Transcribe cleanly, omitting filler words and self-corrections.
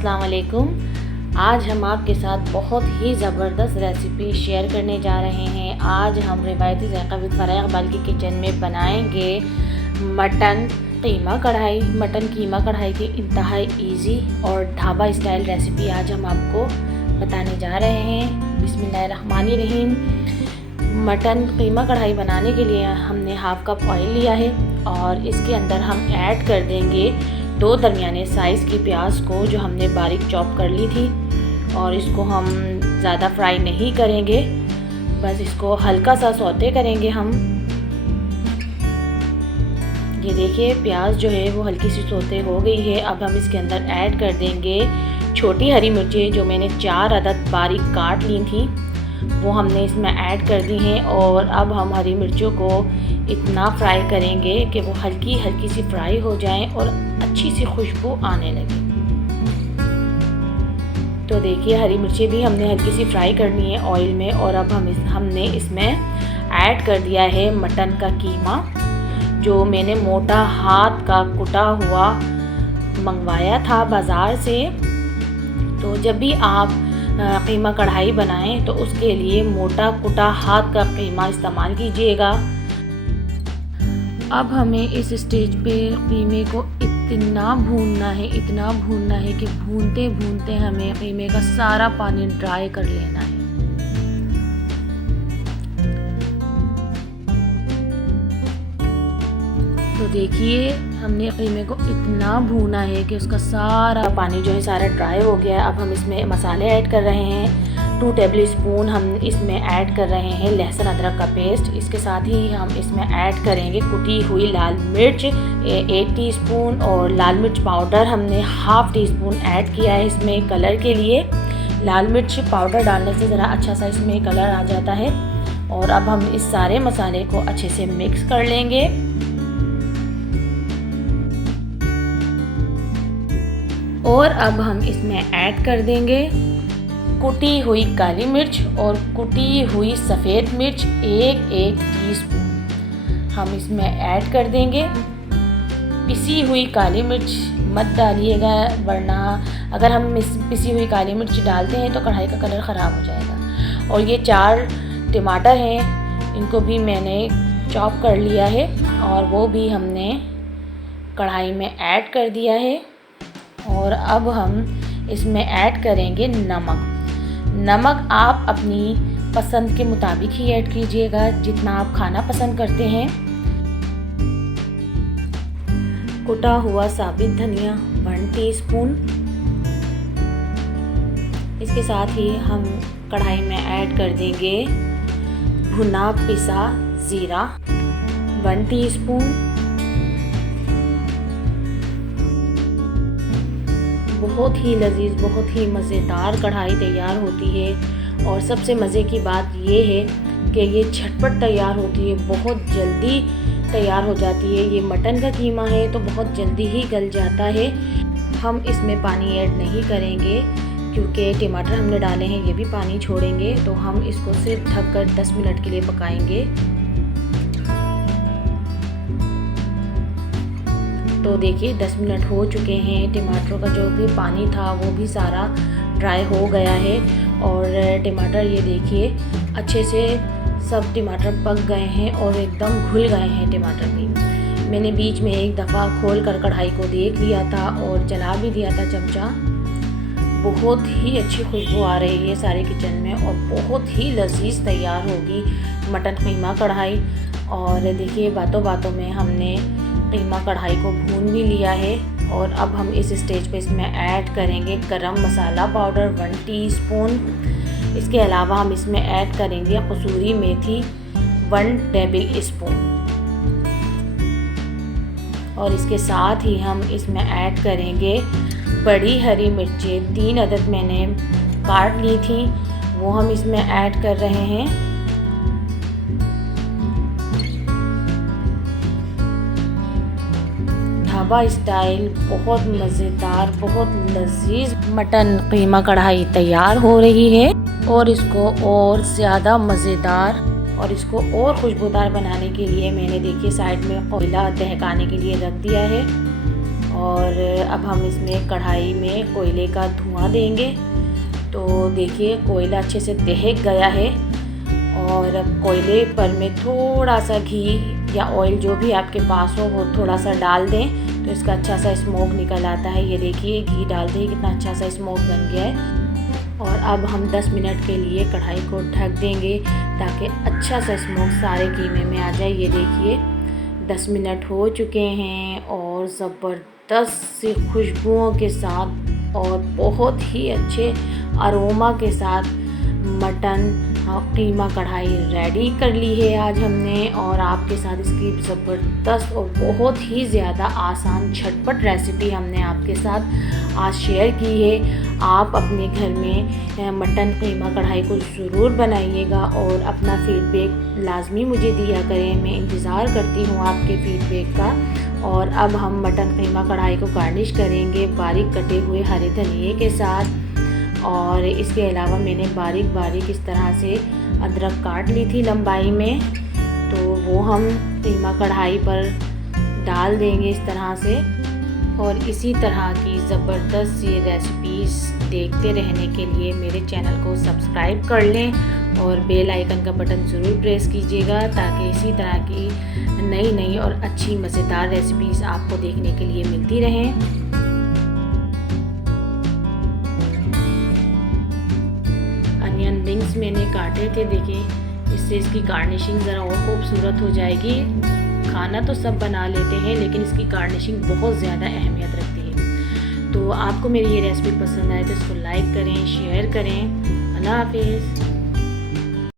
अस्सलाम वालेकुम। आज हम आपके साथ बहुत ही ज़बरदस्त रेसिपी शेयर करने जा रहे हैं। आज हम रिवायती ज़ायक़ा विद फ़राह इक़बाल की किचन में बनाएंगे मटन कीमा कढ़ाई। मटन कीमा कढ़ाई की इंतहाई इजी और ढाबा स्टाइल रेसिपी आज हम आपको बताने जा रहे हैं। बिस्मिल्लाहिर्रहमानिर्रहीम। मटन कीमा कढ़ाई बनाने के लिए हमने हाफ़ कप ऑयल लिया है और इसके अंदर हम ऐड कर देंगे 2 दरमियाने साइज़ की प्याज को जो हमने बारीक चॉप कर ली थी। और इसको हम ज़्यादा फ्राई नहीं करेंगे, बस इसको हल्का सा सौते करेंगे हम। ये देखिए प्याज जो है वो हल्की सी सौते हो गई है। अब हम इसके अंदर ऐड कर देंगे छोटी हरी मिर्चें जो मैंने 4 अदद बारीक काट ली थी, वो हमने इसमें ऐड कर दी हैं। और अब हम हरी मिर्चों को इतना फ्राई करेंगे कि वो हल्की हल्की सी फ्राई हो जाएं और अच्छी सी खुशबू आने लगे। तो देखिए हरी मिर्चें भी हमने हल्की सी फ्राई करनी है ऑयल में। और अब हमने इसमें ऐड कर दिया है मटन का कीमा जो मैंने मोटा हाथ का कुटा हुआ मंगवाया था बाज़ार से। तो जब भी आप कीमा कढ़ाई बनाएं तो उसके लिए मोटा कुटा हाथ का कीमा इस्तेमाल कीजिएगा। अब हमें इस स्टेज पे कीमे को इतना भूनना है कि भूनते भूनते हमें कीमे का सारा पानी ड्राई कर लेना है। तो देखिए हमने कीमे को इतना भूना है कि उसका सारा पानी जो है सारा ड्राई हो गया। अब हम इसमें मसाले ऐड कर रहे हैं। 2 टेबल स्पून हम इसमें ऐड कर रहे हैं लहसुन अदरक का पेस्ट। इसके साथ ही हम इसमें ऐड करेंगे कुटी हुई लाल मिर्च 1 टीस्पून और लाल मिर्च पाउडर हमने ½ टीस्पून ऐड किया है इसमें कलर के लिए। लाल मिर्च पाउडर डालने से ज़रा अच्छा सा इसमें कलर आ जाता है। और अब हम इस सारे मसाले को अच्छे से मिक्स कर लेंगे। और अब हम इसमें ऐड कर देंगे कुटी हुई काली मिर्च और कुटी हुई सफ़ेद मिर्च 1 टीस्पून हम इसमें ऐड कर देंगे। पिसी हुई काली मिर्च मत डालिएगा, वरना अगर हम पिसी हुई काली मिर्च डालते हैं तो कढ़ाई का कलर ख़राब हो जाएगा। और ये 4 टमाटर हैं, इनको भी मैंने चॉप कर लिया है और वो भी हमने कढ़ाई में ऐड कर दिया है। और अब हम इसमें ऐड करेंगे नमक आप अपनी पसंद के मुताबिक ही ऐड कीजिएगा, जितना आप खाना पसंद करते हैं। कुटा हुआ साबित धनिया 1 टीस्पून। इसके साथ ही हम कढ़ाई में ऐड कर देंगे भुना पिसा ज़ीरा 1 टीस्पून। बहुत ही लजीज, बहुत ही मज़ेदार कढ़ाई तैयार होती है। और सबसे मज़े की बात ये है कि ये झटपट तैयार होती है, बहुत जल्दी तैयार हो जाती है। ये मटन का कीमा है तो बहुत जल्दी ही गल जाता है। हम इसमें पानी ऐड नहीं करेंगे क्योंकि टमाटर हमने डाले हैं, ये भी पानी छोड़ेंगे। तो हम इसको सिर्फ ढककर 10 मिनट के लिए पकाएंगे। तो देखिए 10 मिनट हो चुके हैं। टमाटरों का जो भी पानी था वो भी सारा ड्राई हो गया है। और टमाटर ये देखिए अच्छे से सब टमाटर पक गए हैं और एकदम घुल गए हैं टमाटर भी। मैंने बीच में एक दफ़ा खोल कर कढ़ाई को देख लिया था और चला भी दिया था चमचा। बहुत ही अच्छी खुशबू आ रही है सारे किचन में और बहुत ही लजीज तैयार होगी मटन कीमा कढ़ाई। और देखिए बातों बातों में हमने कीमा कढ़ाई को भून भी लिया है। और अब हम इस स्टेज पे इसमें ऐड करेंगे गरम मसाला पाउडर 1 टीस्पून। इसके अलावा हम इसमें ऐड करेंगे कसूरी मेथी 1 टेबल स्पून। और इसके साथ ही हम इसमें ऐड करेंगे बड़ी हरी मिर्चें 3 अदद मैंने काट ली थी, वो हम इसमें ऐड कर रहे हैं। ढाबा स्टाइल बहुत मज़ेदार, बहुत लजीज मटन कीमा कढ़ाई तैयार हो रही है। और इसको और ज़्यादा मज़ेदार और इसको और खुशबूदार बनाने के लिए मैंने देखिए साइड में कोयला दहकाने के लिए रख दिया है। और अब हम इसमें कढ़ाई में कोयले का धुआं देंगे। तो देखिए कोयला अच्छे से दहक गया है और अब कोयले पर में थोड़ा सा घी या ऑयल जो भी आपके पास हो वो थोड़ा सा डाल दें तो इसका अच्छा सा स्मोक निकल आता है। ये देखिए घी डालते ही कितना अच्छा सा स्मोक बन गया है। और अब हम 10 मिनट के लिए कढ़ाई को ढक देंगे ताकि अच्छा सा स्मोक सारे कीमे में आ जाए। ये देखिए 10 मिनट हो चुके हैं और ज़बरदस्त सी खुशबुओं के साथ और बहुत ही अच्छे अरोमा के साथ मटन कीमा कढ़ाई रेडी कर ली है आज हमने। और आपके साथ इसकी ज़बरदस्त और बहुत ही ज़्यादा आसान झटपट रेसिपी हमने आपके साथ आज शेयर की है। आप अपने घर में मटन कीमा कढ़ाई को ज़रूर बनाइएगा और अपना फीडबैक लाजमी मुझे दिया करें। मैं इंतज़ार करती हूँ आपके फीडबैक का। और अब हम मटन कीमा कढ़ाई को गार्निश करेंगे बारीक कटे हुए हरे धनिए के साथ। और इसके अलावा मैंने बारीक बारीक इस तरह से अदरक काट ली थी लंबाई में, तो वो हम कीमा कढ़ाई पर डाल देंगे इस तरह से। और इसी तरह की ज़बरदस्त सी रेसिपीज़ देखते रहने के लिए मेरे चैनल को सब्सक्राइब कर लें और बेल आइकन का बटन ज़रूर प्रेस कीजिएगा ताकि इसी तरह की नई नई और अच्छी मज़ेदार रेसिपीज़ आपको देखने के लिए मिलती रहें। अनियन रिंग्स मैंने काटे थे, देखिए इससे इसकी गार्निशिंग ज़रा और खूबसूरत हो जाएगी। खाना तो सब बना लेते हैं लेकिन इसकी गार्निशिंग बहुत ज़्यादा अहमियत रखती है। तो आपको मेरी ये रेसिपी पसंद आए तो इसको लाइक करें, शेयर करें। अल्लाह हाफिज़।